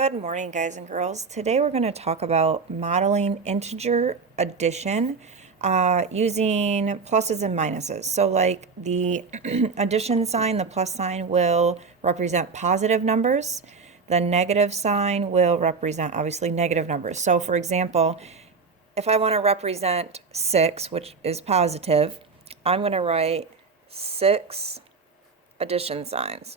Good morning, guys and girls. Today we're going to talk about modeling integer addition using pluses and minuses. So like the addition sign, the plus sign will represent positive numbers. The negative sign will represent obviously negative numbers. So for example, if I want to represent 6, which is positive, I'm going to write 6 addition signs.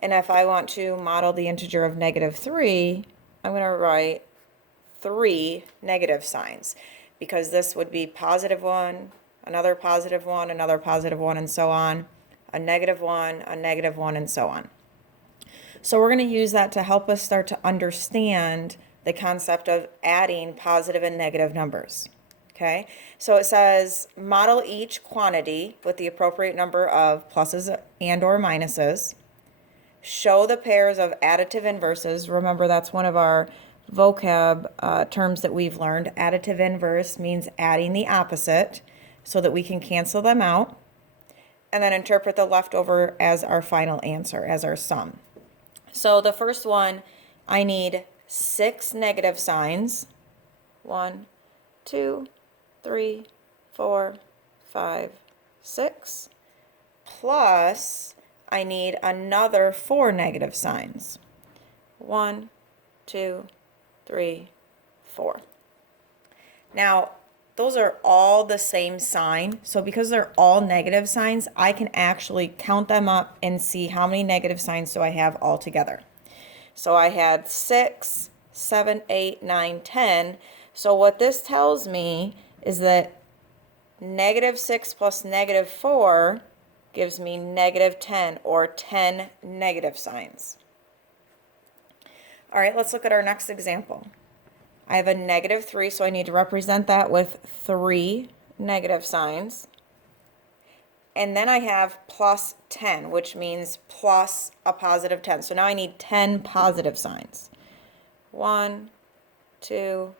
And if I want to model the integer of -3, I'm going to write 3 negative signs, because this would be +1, another +1, another +1, and so on, a -1, a -1, and so on. So we're going to use that to help us start to understand the concept of adding positive and negative numbers. Okay, so it says model each quantity with the appropriate number of pluses and or minuses. Show the pairs of additive inverses. Remember, that's one of our vocab terms that we've learned. Additive inverse means adding the opposite so that we can cancel them out. And then interpret the leftover as our final answer, as our sum. So the first one, I need 6 negative signs. 1, 2, 3, 4, 5, 6. Plus, I need another 4 negative signs. 1, 2, 3, 4. Now, those are all the same sign. So because they're all negative signs, I can actually count them up and see how many negative signs do I have altogether. So I had 6, 7, 8, 9, 10. So what this tells me is that -6 plus -4 gives me -10, or 10 negative signs. All right, let's look at our next example. I have a -3, so I need to represent that with 3 negative signs. And then I have +10, which means plus a +10. So now I need 10 positive signs. 1, 2,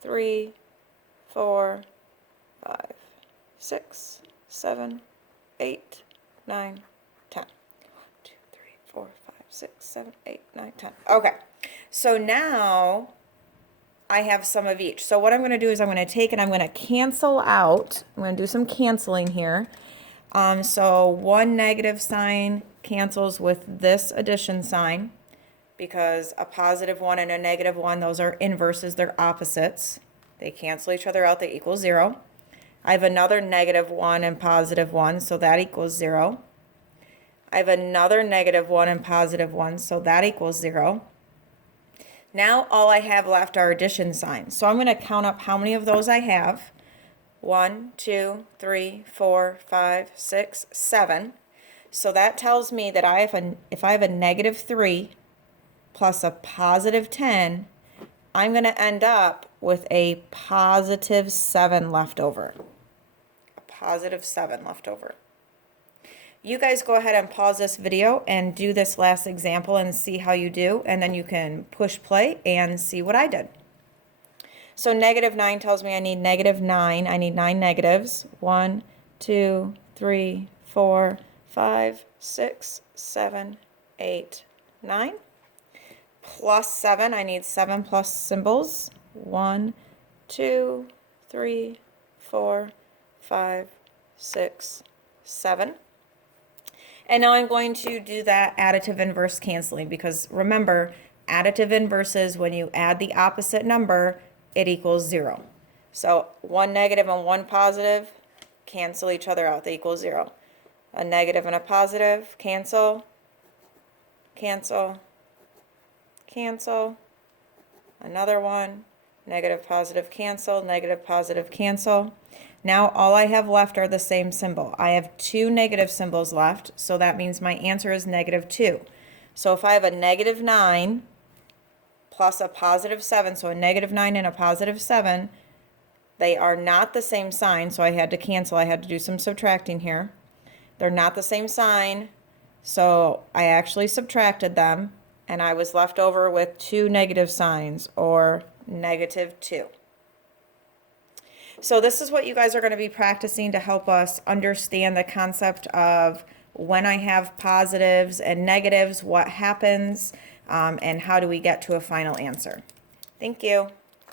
3, 4, 5, 6, 7, 8, 9, 10. 1, 2, 3, 4, 5, 6, 7, 8, 9, 10. Okay, so now I have some of each. So what I'm going to do is I'm going to take and I'm going to cancel out. I'm going to do some canceling here. So one negative sign cancels with this addition sign, because a +1 and a -1, those are inverses, they're opposites. They cancel each other out, they equal 0. I have another -1 and +1, so that equals 0. I have another -1 and +1, so that equals 0. Now all I have left are addition signs. So I'm going to count up how many of those I have. 1, 2, 3, 4, 5, 6, 7. So that tells me that if I have a -3 plus a +10, I'm going to end up with a +7 left over. A +7 left over. You guys go ahead and pause this video and do this last example and see how you do, and then you can push play and see what I did. So -9 tells me I need -9. I need 9 negatives. 1, 2, 3, 4, 5, 6, 7, 8, 9. +7, I need 7 plus symbols. 1, 2, 3, 4, 5, 6, 7. And now I'm going to do that additive inverse canceling, because remember, additive inverses, when you add the opposite number, it equals 0. So one negative and one positive cancel each other out, they equal 0. A negative and a positive cancel, cancel, cancel. Another one, negative, positive, cancel, negative, positive, cancel. Now all I have left are the same symbol. I have 2 negative symbols left, so that means my answer is -2. So if I have a -9 plus a +7, so a -9 and a +7, they are not the same sign, so I had to cancel. I had to do some subtracting here. They're not the same sign, so I actually subtracted them, and I was left over with 2 negative signs, or -2. So this is what you guys are going to be practicing to help us understand the concept of when I have positives and negatives, what happens, and how do we get to a final answer. Thank you.